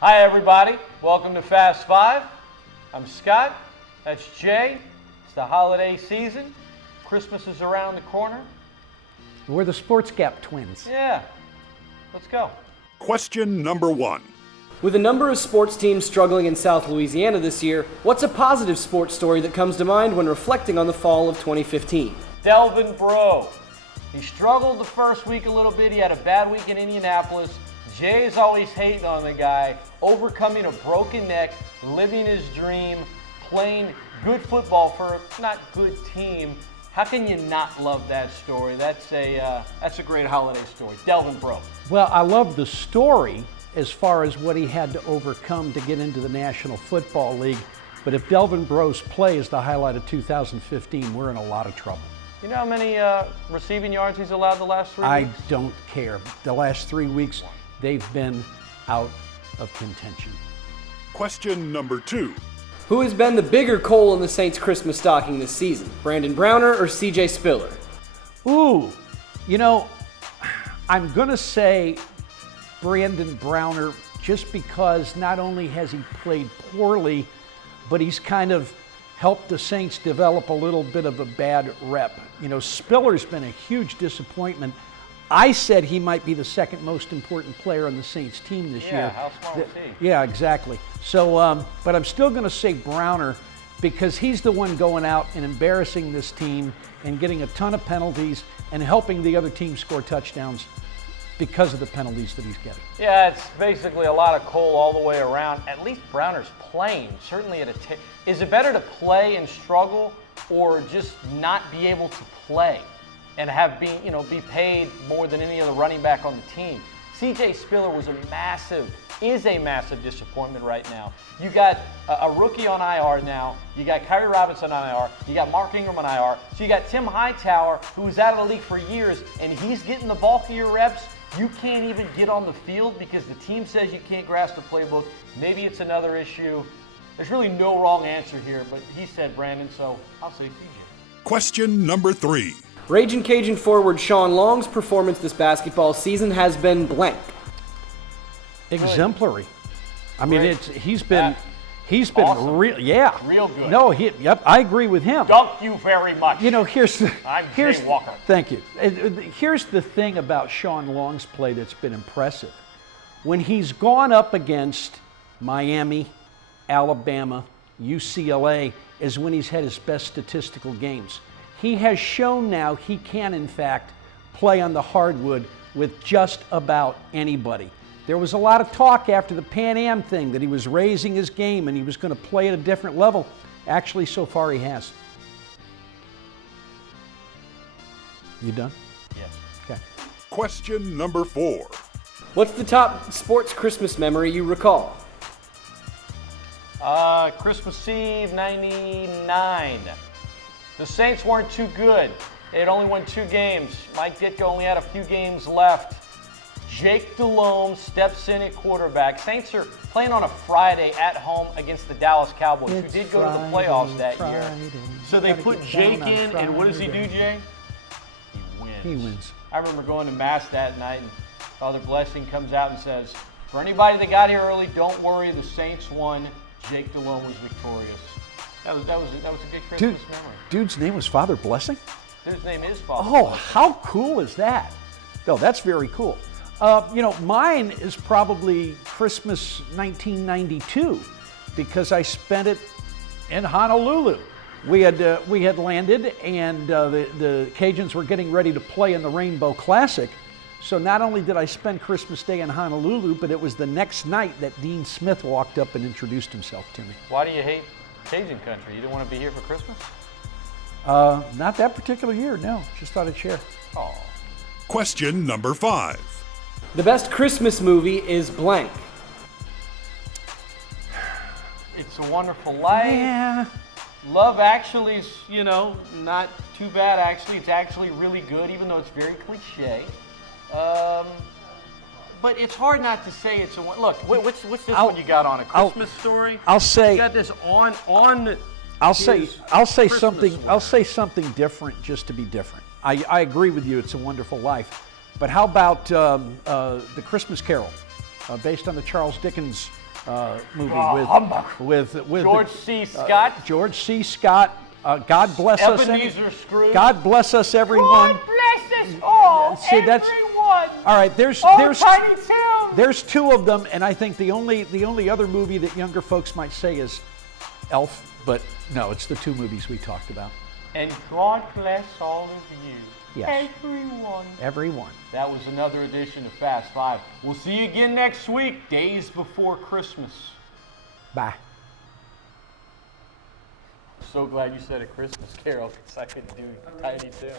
Hi everybody, welcome to Fast Five. I'm Scott, that's Jay. It's the holiday season. Christmas is around the corner. We're the Sports Gap twins. Yeah, let's go. Question number 1. With a number of sports teams struggling in South Louisiana this year, what's a positive sports story that comes to mind when reflecting on the fall of 2015? Delvin Breaux. He struggled the first week a little bit. He had a bad week in Indianapolis. Jay is always hating on the guy, overcoming a broken neck, living his dream, playing good football for a not good team. How can you not love that story? That's a great holiday story. Delvin Breaux. Well, I love the story as far as what he had to overcome to get into the National Football League. But if Delvin Breaux's play is the highlight of 2015, we're in a lot of trouble. You know how many receiving yards he's allowed the last 3 weeks? I don't care. The last 3 weeks, they've been out of contention. Question number 2. Who has been the bigger coal in the Saints' Christmas stocking this season? Brandon Browner or C.J. Spiller? Ooh, you know, I'm going to say Brandon Browner just because not only has he played poorly, but he's kind of helped the Saints develop a little bit of a bad rep. You know, Spiller's been a huge disappointment. I said he might be the second most important player on the Saints team this year. Yeah, how smart was he? Yeah, exactly. So, but I'm still going to say Browner because he's the one going out and embarrassing this team and getting a ton of penalties and helping the other team score touchdowns because of the penalties that he's getting. Yeah, it's basically a lot of coal all the way around. At least Browner's playing. Certainly is it better to play and struggle or just not be able to play and be paid more than any other running back on the team? C.J. Spiller is a massive disappointment right now. You got a rookie on IR now. You got Kyrie Robinson on IR. You got Mark Ingram on IR. So you got Tim Hightower, who's out of the league for years, and he's getting the bulk of your reps. You can't even get on the field because the team says you can't grasp the playbook. Maybe it's another issue. There's really no wrong answer here, but he said Brandon, so I'll say CJ. Question number 3. Ragin Cajun forward Shawn Long's performance this basketball season has been blank. Exemplary. I mean, he's been awesome. real good. No, I agree with him. Thank you very much. You know, I'm Jay Walker. Thank you. Here's the thing about Shawn Long's play that's been impressive. When he's gone up against Miami, Alabama, UCLA, is when he's had his best statistical games. He has shown now he can, in fact, play on the hardwood with just about anybody. There was a lot of talk after the Pan Am thing that he was raising his game and he was going to play at a different level. Actually, so far he has. You done? Yes. Okay. Question number 4. What's the top sports Christmas memory you recall? Christmas Eve, 99. The Saints weren't too good. They had only won 2 games. Mike Ditka only had a few games left. Jake Delhomme steps in at quarterback. Saints are playing on a Friday at home against the Dallas Cowboys, who did go to the playoffs that year. So they put Jake in, and what does he do, Jay? He wins. He wins. I remember going to Mass that night, and Father Blessing comes out and says, for anybody that got here early, don't worry, the Saints won. Jake Delhomme was victorious. That was a good Christmas memory. Dude's name was Father Blessing? His name is Father Oh, Blessing. how cool is that? No, that's very cool. Mine is probably Christmas 1992 because I spent it in Honolulu. We had landed and the Cajuns were getting ready to play in the Rainbow Classic. So not only did I spend Christmas Day in Honolulu, but it was the next night that Dean Smith walked up and introduced himself to me. Why do you hate Cajun country? You didn't want to be here for Christmas? Not that particular year, no. Just thought I'd share. Oh. Question number 5. The best Christmas movie is blank. It's a Wonderful Life. Yeah. Love Actually's, not too bad actually. It's actually really good, even though it's very cliche. But it's hard not to say it's a one. Look, what's this one you got on? A Christmas Story? I'll say. You got this on. I'll say Christmas something. sweater. I'll say something different, just to be different. I agree with you. It's a Wonderful Life, but how about the Christmas Carol, based on the Charles Dickens movie humbug. with George C. Scott. George C. Scott. God bless us. Ebenezer Scrooge. God bless us, everyone. God bless us all. See, that's everyone. all right. There's Tiny Tim. there's two of them, and I think the only other movie that younger folks might say is Elf, but no, it's the two movies we talked about. And God bless all of you. Yes. Everyone. Everyone. That was another edition of Fast Five. We'll see you again next week, days before Christmas. Bye. So glad you said a Christmas Carol because I couldn't do Tiny Tim.